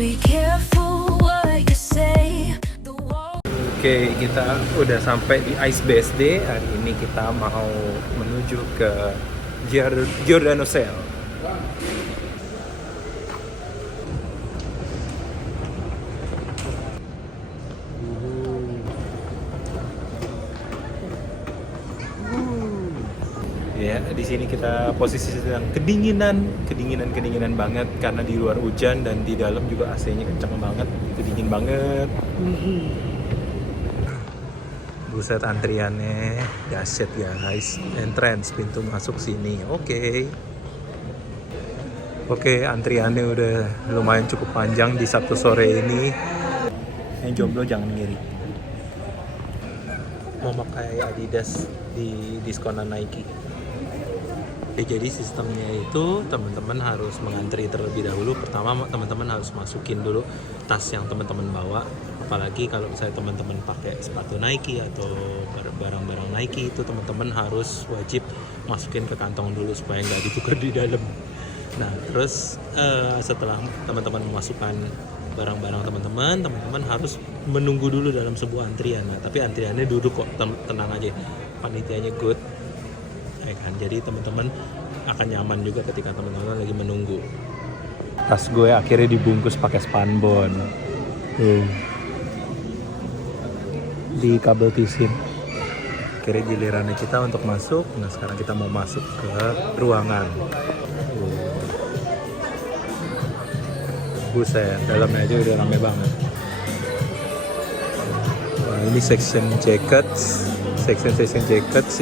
Be careful what you say. The wall. Oke, kita udah sampai di Ice BSD. Hari ini kita mau menuju ke Giordano Sale. Ya, di sini kita posisi sedang kedinginan banget karena di luar hujan dan di dalam juga AC-nya kencang banget, itu dingin banget. Buset, antriannya dahsyat guys. Entrance pintu masuk sini. Oke, antriannya udah lumayan cukup panjang di Sabtu sore ini. Yang jomblo jangan ngiri. Mau pakai Adidas di diskonan Nike. Jadi sistemnya itu teman-teman harus mengantri terlebih dahulu. Pertama teman-teman harus masukin dulu tas yang teman-teman bawa. Apalagi kalau misalnya teman-teman pakai sepatu Nike atau barang-barang Nike, itu teman-teman harus wajib masukin ke kantong dulu supaya nggak ditukar di dalam. Nah terus setelah teman-teman memasukkan barang-barang teman-teman harus menunggu dulu dalam sebuah antrian. Nah tapi antriannya duduk kok, tenang aja, panitianya good. Ya kan? Jadi teman-teman akan nyaman juga ketika teman-teman lagi menunggu. Tas gue akhirnya dibungkus pakai spandbon. Di kabel tisin. Akhirnya gilirannya kita untuk masuk. Nah sekarang kita mau masuk ke ruangan. Buset, dalamnya aja udah rame banget. Nah, ini section jackets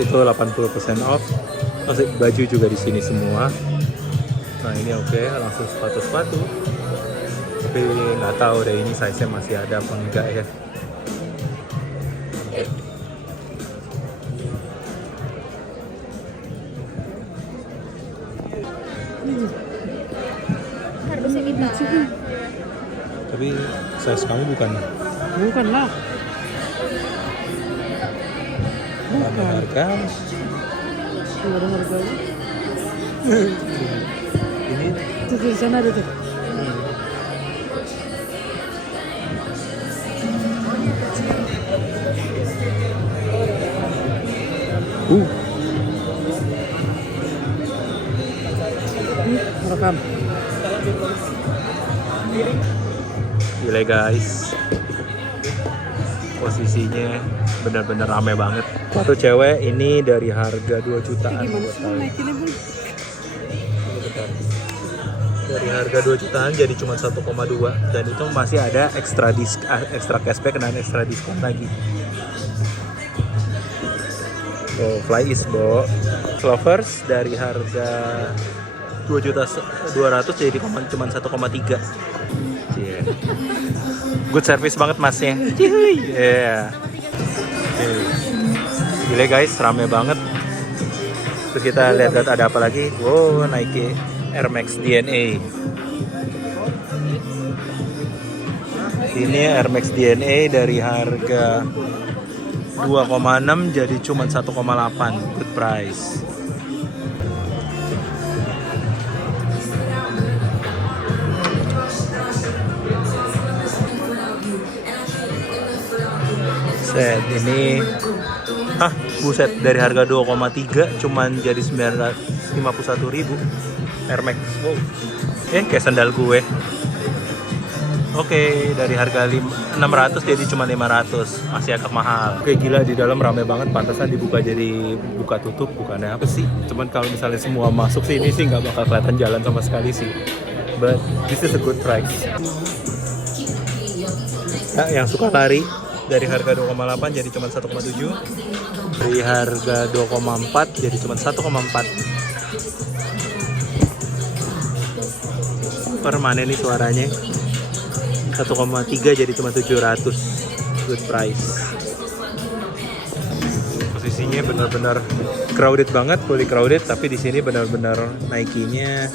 itu 80% off. Masih baju juga di sini semua. Nah ini oke, langsung sepatu. Tapi nggak tahu deh ini size-nya masih ada apa enggak ya. Harusnya kita. Tapi size kamu bukan? Bukan lah. Ada harga? Nggak ada harganya. Ini Tuh di sana ada tuh. Rekam. gila guys, posisinya benar-benar rame banget. Satu cewek ini dari harga 2 jutaan. Gimana sih naikinnya, Bun? Dari harga 2 jutaan jadi cuma 1,2, dan itu masih ada ekstra cashback dan ekstra diskon lagi. Oh, Fly is Bo. Clovers dari harga 2.200.000 jadi cuma 1,3. Yeah. Good service banget masnya. Yeah. Gila guys, rame banget. Terus kita lihat ada apa lagi. Wow, Nike Air Max DNA. Ini Air Max DNA dari harga 2,6 jadi cuma 1,8. Good price. Set ini buset, dari harga 2,3 cuman jadi 951.000 Air Max. Wow. Kayak sandal gue. Oke, dari harga 600 jadi cuma 500, masih agak mahal. Oke, gila di dalam rame banget, pantasan dibuka jadi buka tutup, bukannya apa sih? Cuman kalau misalnya semua masuk sini sih nggak bakal kelihatan jalan sama sekali sih. But this is a good price. Ya, yang suka lari dari harga 2,8 jadi cuma 1,7. Dari harga 2,4 jadi cuma 1,4. Permanen nih suaranya. 1,3 jadi cuma 700. Good price. Posisinya benar-benar crowded banget, fully crowded, tapi di sini benar-benar Nike-nya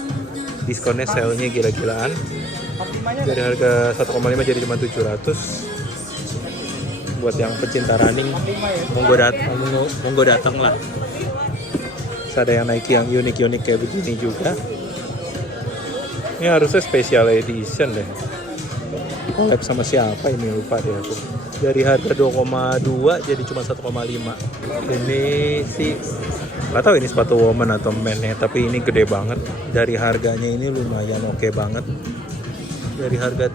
diskonnya, sale-nya gila-gilaan. Dari harga 1,5 jadi cuma 700. Buat yang pecinta running, monggo datang lah. Terus ada yang Nike yang unik-unik kayak begini juga. Ini harusnya special edition deh. collab sama siapa ini, lupa deh aku. Dari harga 2,2 jadi cuma 1,5. Ini sih nggak tahu ini sepatu woman atau men ya, tapi ini gede banget. Dari harganya ini lumayan oke banget. Dari harga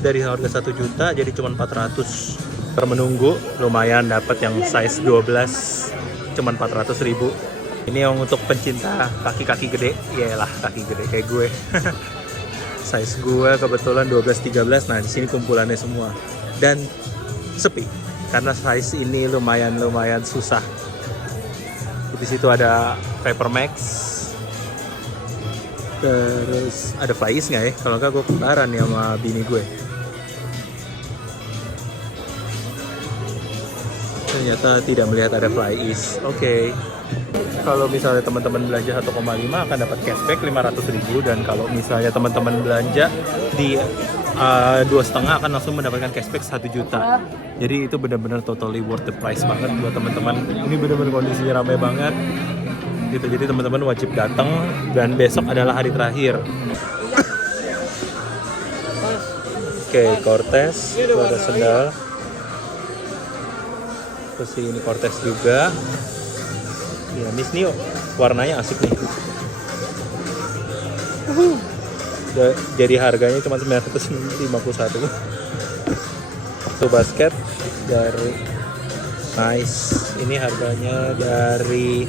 dari harga 1 juta jadi cuma 400. Menunggu lumayan dapat yang size 12 cuma 400.000. Ini yang untuk pencinta kaki-kaki gede, iyalah kaki gede kayak gue. Size gue kebetulan 12-13. Nah di sini kumpulannya semua dan sepi karena size ini lumayan susah. Di situ ada Paper Max, terus ada Faiz nggak ya? Kalau nggak gue kembaran ya sama bini gue. Ternyata tidak melihat ada Faiz. Oke. Kalau misalnya teman-teman belanja 1,5 akan dapat cashback 500.000, dan kalau misalnya teman-teman belanja di 2,5 akan langsung mendapatkan cashback 1 juta. Jadi itu benar-benar totally worth the price banget buat teman-teman. Ini benar-benar kondisinya ramai banget. Gitu. Jadi teman-teman wajib datang, dan besok adalah hari terakhir. Oke, Cortez, itu ada sendal. Terus ini Cortez juga. Ya, Miss Nio, warnanya asik nih. Jadi harganya cuma 951. Itu basket dari Nice. Ini harganya dari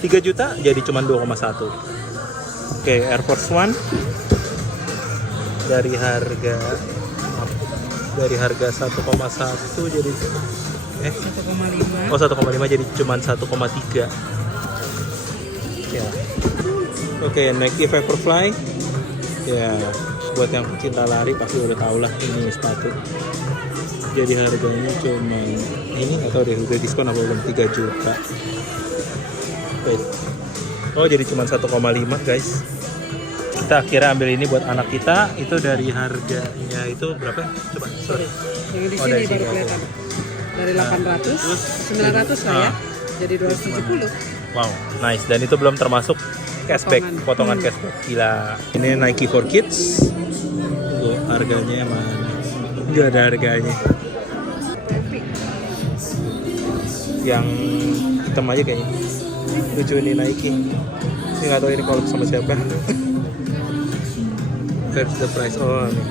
3 juta jadi cuma 2,1. Oke, Air Force One dari harga 1,1 jadi 1,5. Oh, 1,5 jadi cuma 1,3. Ya. Oke, Nike Vaporfly. Ya, buat yang pecinta lari pasti udah tau lah ini sepatu. Jadi harganya cuma ini, nggak tahu deh udah diskon apa belum, 3 juta. Oke. Oh, jadi cuma 1,5 guys. Kita akhirnya ambil ini buat anak kita. Itu dari harganya itu berapa? Coba, sorry. Yang di Oh, sini dari baru sini, kelihatan. Dari 800, terus 900 lah ya. Jadi 270. Wow, nice. Dan itu belum termasuk cashback, potongan cashback. Gila. Ini Nike for Kids. Tuh, harganya mana? Nggak ada harganya. Yang hitam aja kayaknya. Lucu ini Nike. Ini nggak tahu ini collab sama siapa. There's the price. Oh, nih.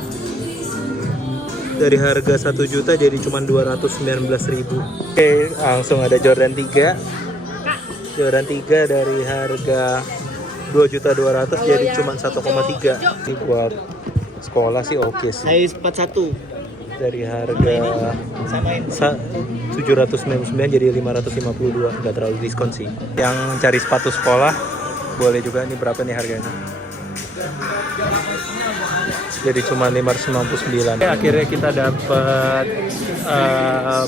Dari harga 1 juta jadi cuma 219.000. Oke, langsung ada Jordan 3. Jordan 3 dari harga 2.200.000 jadi cuma 1,3. Ini buat sekolah sih oke sih. Size 41. Dari harga 799 jadi 552. Nggak terlalu diskon sih. Yang cari sepatu sekolah boleh juga. Ini berapa nih harganya? Jadi cuma 599. Akhirnya kita dapat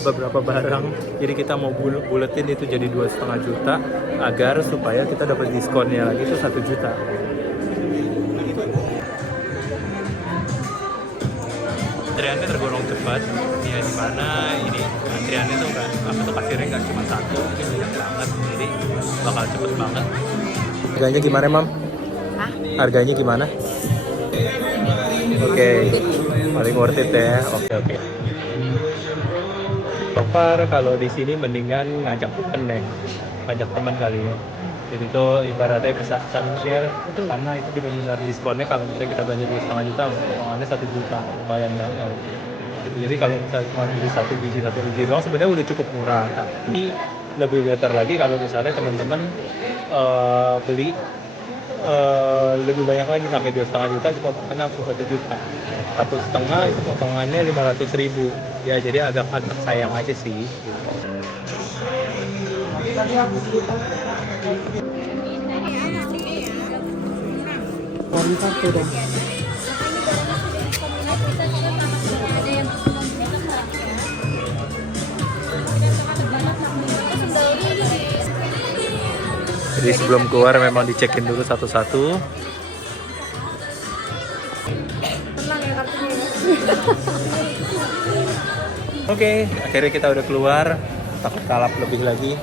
beberapa barang. Jadi kita mau buletin itu jadi 2,5 juta agar supaya kita dapat diskonnya lagi itu 1 juta. Antriannya tergolong cepat. Ya di mana ini antriannya tuh nggak, apa tuh kasirnya nggak cuma satu, banyak banget. Jadi bakal cepet banget. Harganya gimana, Mam? Hah? Harganya gimana? Oke, paling worth it ya. Oke. So far kalau di sini mendingan ngajak teman kali ya. Jadi itu ibaratnya bisa share, karena itu benar-benar diskonnya. Kalau misalnya kita belanja 2,5 juta, potongannya 1 juta, lumayan banget. Jadi kalau kita cuma beli satu biji doang sebenarnya udah cukup murah. Tapi lebih better lagi kalau misalnya teman-teman beli lebih banyak lagi, sampai 2,5 juta itu potongannya 1 juta. 1,5 itu potongannya 500.000. Ya jadi agak sayang aja sih. Warna kartu dong. Jadi sebelum keluar memang dicekin dulu satu-satu. Oke, akhirnya kita udah keluar. Takut kalap lebih lagi.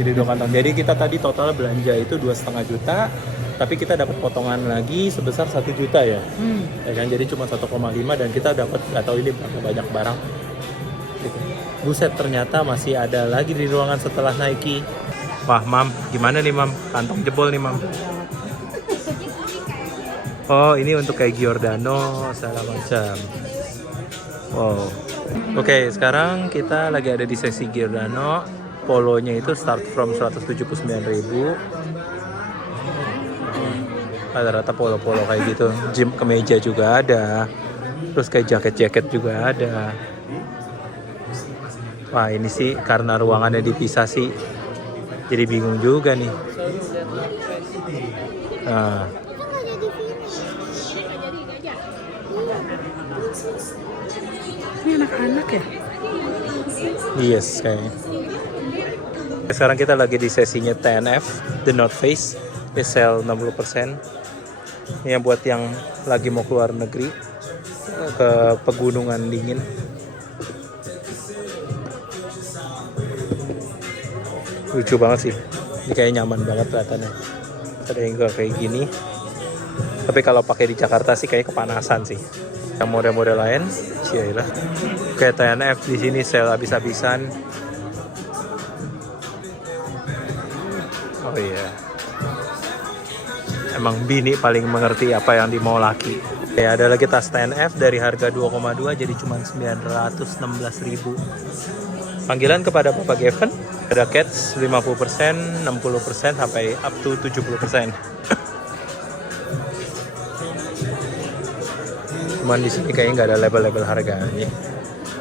Jadi 2 kantong. Jadi kita tadi total belanja itu 2,5 juta. tapi kita dapat potongan lagi sebesar 1 juta ya. Ya kan, jadi cuma 1,5 dan kita dapat nggak tahu ini berapa banyak barang. Gitu. Buset, ternyata masih ada lagi di ruangan setelah Nike. Wah, Mam, gimana nih, Mam? Kantong jebol nih, Mam. Oh, ini untuk kayak Giordano segala macam. Wow. Oke, sekarang kita lagi ada di sesi Giordano. Polonya itu start from 179.000. Rata-rata polo-polo kayak gitu. Jim kemeja juga ada. Terus kayak jaket-jaket juga ada. Wah, ini sih karena ruangannya dipisah sih. Jadi bingung juga nih. Nah. Ini anak-anak ya? Yes, kayaknya. Sekarang kita lagi di sesinya TNF, The North Face. Dia sell 60%. Ini buat yang lagi mau keluar negeri, ke pegunungan dingin. Lucu banget sih. Ini kayak nyaman banget kelihatannya. Ada yang kayak gini. Tapi kalau pakai di Jakarta sih kayak kepanasan sih. Yang model-model lain, ciailah. Kayak TNF di sini sale habis-habisan. Oh iya. Emang bini paling mengerti apa yang dimau laki. Ya, ada lagi tas TNF dari harga 2,2 jadi cuma 916.000. Panggilan kepada Bapak Gavin. Ada cats 50%, 60% sampai up to 70%. Cuman di sini kayaknya nggak ada label-label harganya.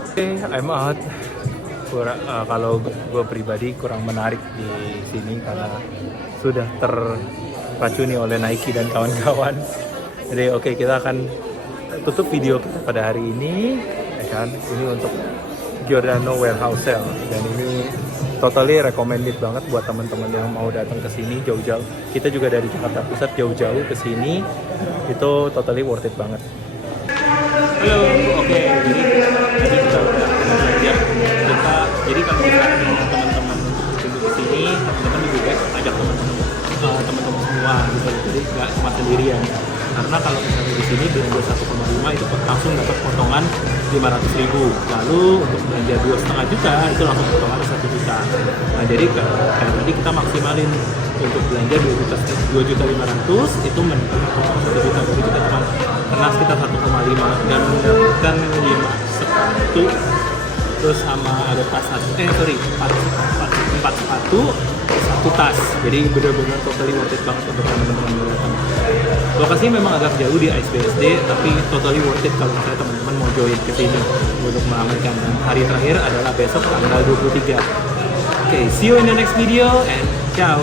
Oke, I'm out. Kalau gue pribadi kurang menarik di sini karena sudah terracuni oleh Nike dan kawan-kawan. Jadi oke, kita akan tutup video kita pada hari ini, ya kan? Ini untuk Giordano Warehouse Sale dan ini totally recommended banget buat teman-teman yang mau datang ke sini jauh-jauh. Kita juga dari Jakarta Pusat jauh-jauh ke sini, itu totally worth it banget. Halo, oke, jadi tadi kita udah belajar kita. Jadi kalau misalnya teman-teman kunjung ke sini, teman-teman lebih baik ajak teman-teman semua gitu. Jadi nggak cuma sendirian. Karena kalau misalnya di sini belanja 1,5 itu langsung dapat potongan 500.000. Lalu untuk belanja 2,5 juta itu langsung potongan 1 juta. Nah, jadi kayak tadi kita maksimalin untuk belanja 2.500.000 itu mendapatkan potongan 1 juta. Jadi kita cuma kena sekitar 1,5 dan mendapatkan 5 sepatu, terus sama ada tas 4 sepatu, 1 tas. Jadi benar-benar totally worth it banget untuk teman-teman yang datang. Lokasinya memang agak jauh di ISBSD, tapi totally worth it kalau misalnya teman-teman mau join ke sini untuk mengamankan. Dan hari terakhir adalah besok tanggal 23. Okay, see you in the next video and ciao.